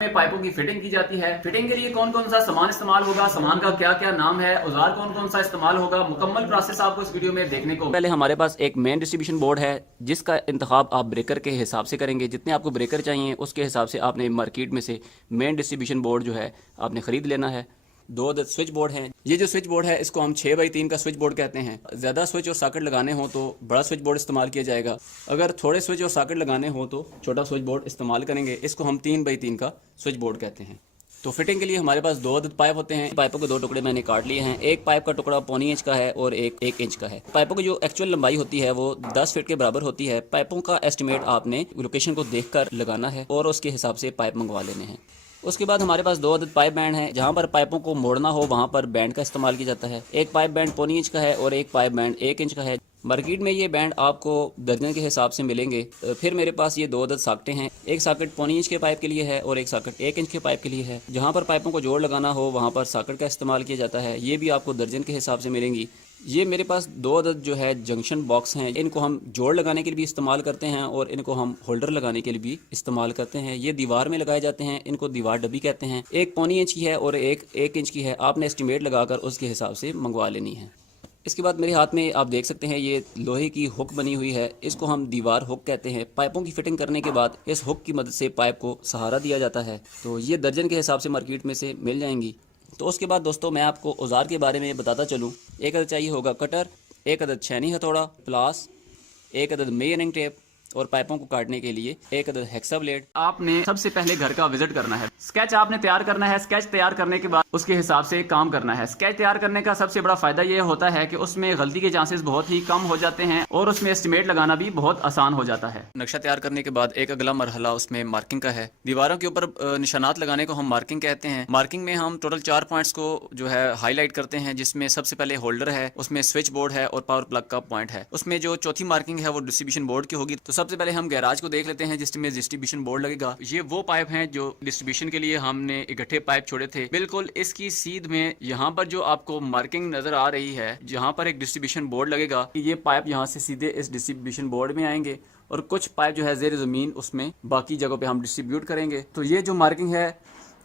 में पाइपों की फिटिंग की जाती है। फिटिंग के लिए कौन कौन सा सामान इस्तेमाल होगा, सामान का क्या क्या नाम है, औजार कौन कौन सा इस्तेमाल होगा, मुकम्मल प्रोसेस आपको इस वीडियो में देखने को। पहले हमारे पास एक मेन डिस्ट्रीब्यूशन बोर्ड है जिसका इंतखाब आप ब्रेकर के हिसाब से करेंगे। जितने आपको ब्रेकर चाहिए उसके हिसाब से आपने मार्केट में से मेन डिस्ट्रीब्यूशन बोर्ड जो है आपने खरीद लेना है। 2 अदद स्विच बोर्ड हैं। ये जो स्विच बोर्ड है इसको हम 6x3 का स्विच बोर्ड कहते हैं। ज़्यादा स्विच और सॉकेट लगाने हो तो बड़ा स्विच बोर्ड इस्तेमाल किया जाएगा। अगर थोड़े स्विच और सॉकेट लगाने हो तो छोटा स्विच बोर्ड इस्तेमाल करेंगे। इसको हम 3x3 का स्विच बोर्ड कहते हैं। तो फिटिंग के लिए हमारे पास 2 अदद पाइप होते हैं। पाइपों के 2 टुकड़े मैंने काट लिए हैं। एक पाइप का टुकड़ा 1.25 इंच का है और एक 1 इंच का है। पाइपों की जो एक्चुअल लंबाई होती है वो 10 फीट के बराबर होती है। पाइपों का एस्टिमेट आपने लोकेशन को देखकर लगाना है और उसके हिसाब से पाइप मंगवा लेने हैं। उसके बाद हमारे पास 2 अदद पाइप बैंड हैं। जहाँ पर पाइपों को मोड़ना हो वहाँ पर बैंड का इस्तेमाल किया जाता है। एक पाइप बैंड 1.25 इंच का है और एक पाइप बैंड 1 इंच का है। मार्केट में ये बैंड आपको दर्जन के हिसाब से मिलेंगे। फिर मेरे पास ये 2 अदद सॉकेटें हैं। एक सॉकेट 1.25 इंच के पाइप के लिए है और एक सॉकेट 1 इंच के पाइप के लिए है। जहाँ पर पाइपों को जोड़ लगाना हो वहाँ पर सॉकेट का इस्तेमाल किया जाता है। ये भी आपको दर्जन के हिसाब से मिलेंगी। ये मेरे पास 2 अदद जो है जंक्शन बॉक्स हैं। इनको हम जोड़ लगाने के लिए भी इस्तेमाल करते हैं और इनको हम होल्डर लगाने के लिए भी इस्तेमाल करते हैं। ये दीवार में लगाए जाते हैं। इनको दीवार डब्बी कहते हैं। एक 1.25 इंच की है और एक 1 इंच की है। आपने एस्टिमेट लगाकर उसके हिसाब से मंगवा लेनी है। इसके बाद मेरे हाथ में आप देख सकते हैं ये लोहे की हुक बनी हुई है। इसको हम दीवार हुक कहते हैं। पाइपों की फिटिंग करने के बाद इस हुक की मदद से पाइप को सहारा दिया जाता है। तो ये दर्जन के हिसाब से मार्केट में से मिल जाएंगी। तो उसके बाद दोस्तों मैं आपको औजार के बारे में बताता चलूँ। एक अदद चाहिए होगा कटर, एक अदद छेनी हथौड़ा, प्लास, एक अदद मेजरिंग टेप और पाइपों को काटने के लिए एक अदद हेक्सा ब्लेड। आपने सबसे पहले घर का विजिट करना है। स्केच आपने तैयार करना है। स्केच तैयार करने के बाद उसके हिसाब से काम करना है। स्केच तैयार करने का सबसे बड़ा फायदा ये होता है कि उसमें गलती के चांसेस बहुत ही कम हो जाते हैं और उसमें एस्टिमेट लगाना भी बहुत आसान हो जाता है। नक्शा तैयार करने के बाद एक अगला मरहला उसमें मार्किंग का है। दीवारों के ऊपर निशानात लगाने को हम मार्किंग कहते हैं। मार्किंग में हम टोटल 4 पॉइंट्स को जो है हाईलाइट करते हैं, जिसमें सबसे पहले होल्डर है, उसमें स्विच बोर्ड है और पावर प्लग का पॉइंट है। उसमें जो चौथी मार्किंग है वो डिस्ट्रीब्यूशन बोर्ड की होगी। तो सबसे पहले हम गैराज को देख लेते हैं जिसमें डिस्ट्रीब्यूशन बोर्ड लगेगा। ये वो पाइप हैं जो डिस्ट्रीब्यूशन के लिए हमने इकट्ठे पाइप छोड़े थे। बिल्कुल इसकी सीध में यहाँ पर जो आपको मार्किंग नजर आ रही है, जहाँ पर एक डिस्ट्रीब्यूशन बोर्ड लगेगा, ये पाइप यहाँ से सीधे इस डिस्ट्रीब्यूशन बोर्ड में आएंगे और कुछ पाइप जो है ज़ेर ज़मीन उसमें बाकी जगहों पे हम डिस्ट्रीब्यूट करेंगे। तो ये जो मार्किंग है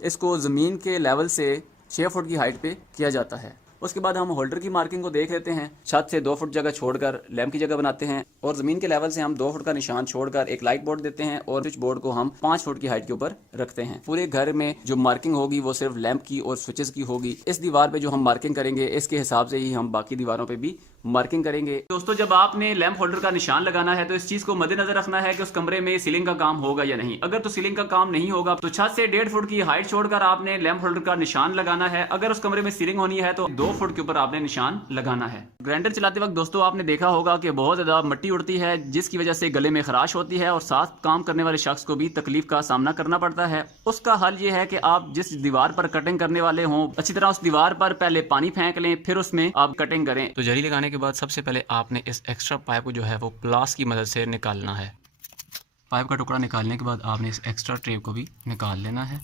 इसको ज़मीन के लेवल से 6 फुट की हाइट पे किया जाता है। उसके बाद हम होल्डर की मार्किंग को देख लेते हैं। छत से 2 फुट जगह छोड़कर लैंप की जगह बनाते हैं और ज़मीन के लेवल से हम 2 फुट का निशान छोड़कर एक लाइट बोर्ड देते हैं और स्विच बोर्ड को हम 5 फुट की हाइट के ऊपर रखते हैं। पूरे घर में जो मार्किंग होगी वो सिर्फ लैंप की और स्विचेस की होगी। इस दीवार पे जो हम मार्किंग करेंगे इसके हिसाब से ही हम बाकी दीवारों पे भी मार्किंग करेंगे। दोस्तों जब आपने लैंप होल्डर का निशान लगाना है तो इस चीज को मद्देनजर रखना है कि उस कमरे में सीलिंग का काम होगा या नहीं। अगर तो सीलिंग का काम नहीं होगा तो छत से 1.5 फुट की हाइट छोड़कर आपने लैंप होल्डर का निशान लगाना है। अगर उस कमरे में सीलिंग होनी है तो 2 फुट के ऊपर आपने निशान लगाना है। ग्राइंडर चलाते वक्त दोस्तों आपने देखा होगा कि बहुत ज्यादा मिट्टी उड़ती है जिसकी वजह से गले में खराश होती है और साथ काम करने वाले शख्स को भी तकलीफ का सामना करना पड़ता है। उसका हल ये है कि आप जिस दीवार पर कटिंग करने वाले हों अच्छी तरह उस दीवार पर पहले पानी फेंक लें, फिर उसमें आप कटिंग करें। तो जरी लगाने के बाद सबसे पहले आपने इस एक्स्ट्रा पाइप को जो है वो प्लास की मदद से निकालना है। पाइप का टुकड़ा निकालने के बाद आपने इस एक्स्ट्रा टेप को भी निकाल लेना है।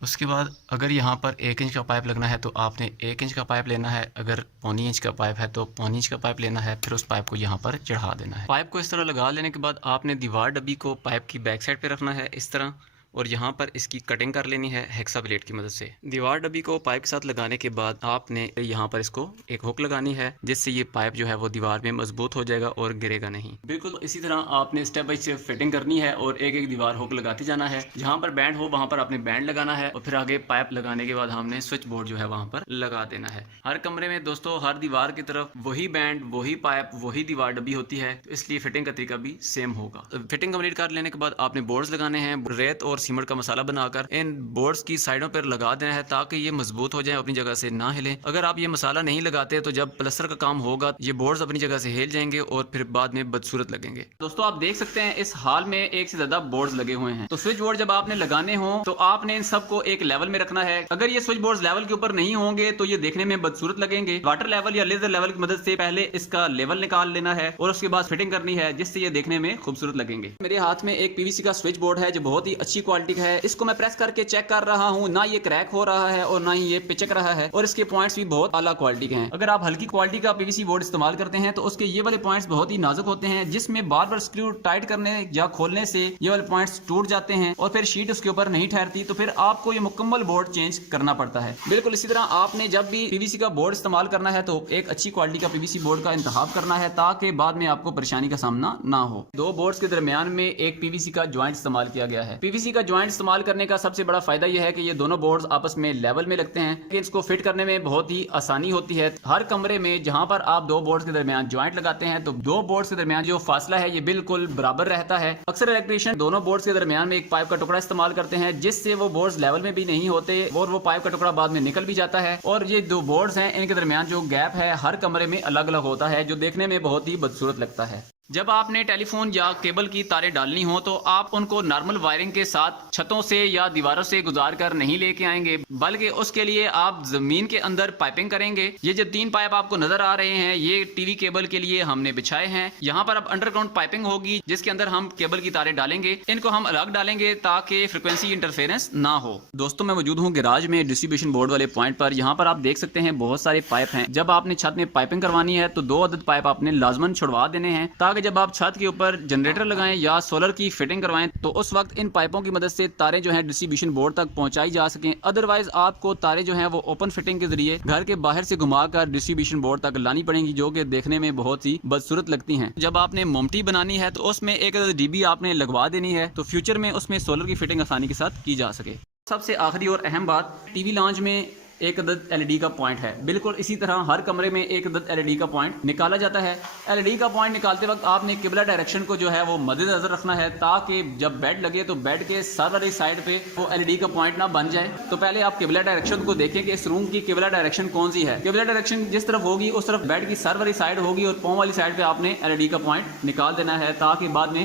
उसके बाद अगर यहाँ पर 1 इंच का पाइप लगना है तो आपने 1 इंच का पाइप लेना है। अगर 1.25 इंच का पाइप है तो 1.25 इंच का पाइप लेना है। फिर उस पाइप को यहाँ पर चढ़ा देना है। पाइप को इस तरह लगा लेने के बाद आपने दीवार डब्बी को पाइप की बैक साइड पे रखना है इस तरह, और यहाँ पर इसकी कटिंग कर लेनी है हेक्सा ब्लेड की मदद से। दीवार डब्बी को पाइप के साथ लगाने के बाद आपने यहाँ पर इसको एक हुक लगानी है जिससे ये पाइप जो है वो दीवार में मजबूत हो जाएगा और गिरेगा नहीं। बिल्कुल इसी तरह आपने स्टेप बाय स्टेप फिटिंग करनी है और एक एक दीवार हुक लगाते जाना है। जहाँ पर बैंड हो वहाँ पर आपने बैंड लगाना है और फिर आगे पाइप लगाने के बाद हमने स्विच बोर्ड जो है वहाँ पर लगा देना है। हर कमरे में दोस्तों हर दीवार की तरफ वही बैंड, वही पाइप, वही दीवार डब्बी होती है, तो इसलिए फिटिंग का तरीका भी सेम होगा। फिटिंग कंप्लीट कर लेने के बाद आपने बोर्ड्स लगाने हैं। रेत और सीमेंट का मसाला बनाकर इन बोर्ड्स की साइडों पर लगा देना है ताकि ये मजबूत हो जाए, अपनी जगह से ना हिले। अगर आप ये मसाला नहीं लगाते तो जब प्लास्टर का काम होगा ये बोर्ड्स अपनी जगह से हिल जाएंगे और फिर बाद में बदसूरत लगेंगे। दोस्तों आप देख सकते हैं इस हाल में एक से ज्यादा बोर्ड्स लगे हुए हैं। तो स्विच बोर्ड जब आपने लगाने हो तो आपने इन सबको एक लेवल में रखना है। अगर ये स्विच बोर्ड लेवल के ऊपर नहीं होंगे तो ये देखने में बदसूरत लगेंगे। वाटर लेवल या लेजर लेवल की मदद से पहले इसका लेवल निकाल लेना है और उसके बाद फिटिंग करनी है जिससे ये देखने में खूबसूरत लगेंगे। मेरे हाथ में एक पीवीसी का स्विच बोर्ड है जो बहुत ही अच्छी क्वालिटी का है। इसको मैं प्रेस करके चेक कर रहा हूँ, ना ये क्रैक हो रहा है और ना ही ये पिचक रहा है, और इसके पॉइंट्स भी बहुत आला क्वालिटी के हैं। अगर आप हल्की क्वालिटी का पीवीसी बोर्ड इस्तेमाल करते हैं तो उसके ये वाले पॉइंट्स बहुत ही नाजुक होते हैं, जिसमें बार बार स्क्रू टाइट करने या खोलने से ये वाले पॉइंट्स टूट जाते हैं और फिर शीट उसके ऊपर नहीं ठहरती, तो फिर आपको ये मुकम्मल बोर्ड चेंज करना पड़ता है। बिल्कुल इसी तरह आपने जब भी पीवीसी का बोर्ड इस्तेमाल करना है तो एक अच्छी क्वालिटी का पीवीसी बोर्ड का इंतखाब करना है, ताकि बाद में आपको परेशानी का सामना ना हो। दो बोर्ड्स के दरमियान में एक पीवीसी का ज्वाइंट इस्तेमाल किया गया है। पीवीसी का ज्वाइंट इस्तेमाल करने का सबसे बड़ा फायदा यह है कि ये दोनों बोर्ड्स आपस में लेवल में लगते हैं, कि इसको फिट करने में बहुत ही आसानी होती है। हर कमरे में जहां पर आप दो बोर्ड्स के दरमियान ज्वाइंट लगाते हैं तो दो बोर्ड्स के दरमियान जो फासला है ये बिल्कुल बराबर रहता है। अक्सर इलेक्ट्रीशियन दोनों बोर्ड्स के दरमियान में एक पाइप का टुकड़ा इस्तेमाल करते हैं, जिससे वो बोर्ड्स लेवल में भी नहीं होते और वो पाइप का टुकड़ा बाद में निकल भी जाता है। और ये दो बोर्ड्स हैं, इनके दरमियान जो गैप है हर कमरे में अलग अलग होता है, जो देखने में बहुत ही बदसूरत लगता है। जब आपने टेलीफोन या केबल की तारें डालनी हो तो आप उनको नॉर्मल वायरिंग के साथ छतों से या दीवारों से गुजार कर नहीं लेके आएंगे, बल्कि उसके लिए आप जमीन के अंदर पाइपिंग करेंगे। ये जो 3 पाइप आपको नजर आ रहे हैं ये टीवी केबल के लिए हमने बिछाए हैं। यहाँ पर अब अंडरग्राउंड पाइपिंग होगी, जिसके अंदर हम केबल की तारें डालेंगे। इनको हम अलग डालेंगे ताकि फ्रिक्वेंसी इंटरफेरेंस ना हो। दोस्तों, मैं मौजूद हूँ गैराज में डिस्ट्रीब्यूशन बोर्ड वाले पॉइंट पर। यहाँ पर आप देख सकते हैं बहुत सारे पाइप हैं। जब आपने छत में पाइपिंग करवानी है तो 2 अदद पाइप आपने लाजमन छुड़वा देने हैं, ताकि जब आप छत के ऊपर जनरेटर लगाएं या सोलर की फिटिंग करवाएं तो उस वक्त इन पाइपों की मदद से तारें जो हैं डिस्ट्रीब्यूशन बोर्ड तक पहुंचाई जा सकें। अदरवाइज आपको तारें जो हैं वो ओपन फिटिंग के जरिए घर के बाहर से घुमाकर डिस्ट्रीब्यूशन बोर्ड तक लानी पड़ेंगी, जो कि देखने में बहुत ही बदसूरत लगती हैं। जब आपने मोमटी बनानी है तो उसमें एक डीबी आपने लगवा देनी है, तो फ्यूचर में उसमें सोलर की फिटिंग आसानी के साथ की जा सके। सबसे आखिरी और अहम बात, टीवी लॉन्च में एक अदद एलईडी का पॉइंट है। बिल्कुल इसी तरह हर कमरे में एक अदद एलईडी का पॉइंट निकाला जाता है। एलईडी का पॉइंट निकालते वक्त आपने किबला डायरेक्शन को जो है वो मद्देनजर रखना है, ताकि जब बेड लगे तो बेड के सर वाली साइड पे वो एलईडी का पॉइंट ना बन जाए। तो पहले आप किबला डायरेक्शन को देखें कि इस रूम की किबला डायरेक्शन कौन सी है। किबला डायरेक्शन जिस तरफ होगी उस तरफ बेड की सर वाली साइड होगी और पांव वाली साइड पे आपने एलईडी का पॉइंट निकाल देना है, ताकि बाद में